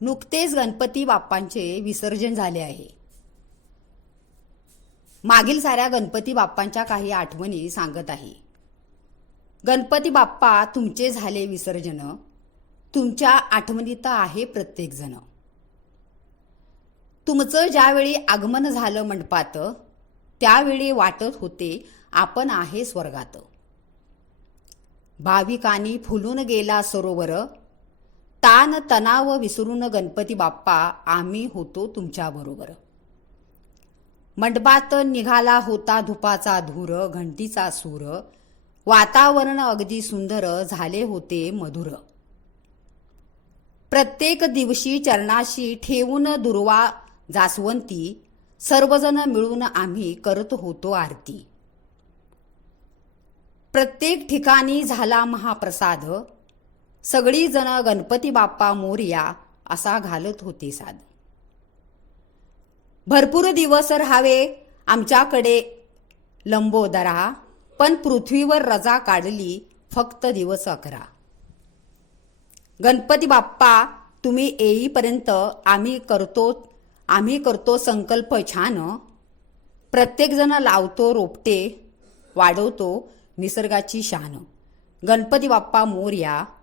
नुकतेच गणपती बाप्पांचे विसर्जन झाले आहे. मागील साऱ्या गणपती बाप्पांच्या काही आठवणी सांगत आहे. गणपती बाप्पा तुमचे झाले विसर्जन. तुमच्या आठवणीत आहे प्रत्येकजण. तुमचं ज्यावेळी आगमन झालं मंडपात त्यावेळी वाटत होते आपण आहे स्वर्गात. भाविकांनी फुलून गेला सरोवर. ताण तणाव विसरून गणपती बाप्पा आम्ही होतो तुमच्याबरोबर. मंडपात निघाला होता धुपाचा धूर घंटीचा सूर. वातावरण अगदी सुंदर झाले होते मधुर. प्रत्येक दिवशी चरणाशी ठेवून दुर्वा जास्वंती. सर्वजण मिळून आम्ही करत होतो आरती. प्रत्येक ठिकाणी झाला महाप्रसाद. सगळीजणं गणपती बाप्पा मोरया असा घालत होती साध. भरपूर दिवस राहावे आमच्याकडे लंबोदरा पण पृथ्वीवर रजा काढली फक्त दिवस अकरा. गणपती बाप्पा तुम्ही येईपर्यंत आम्ही करतो आम्ही करतो संकल्प छान. प्रत्येकजण लावतो रोपटे वाढवतो निसर्गाची शान. गणपती बाप्पा मोरया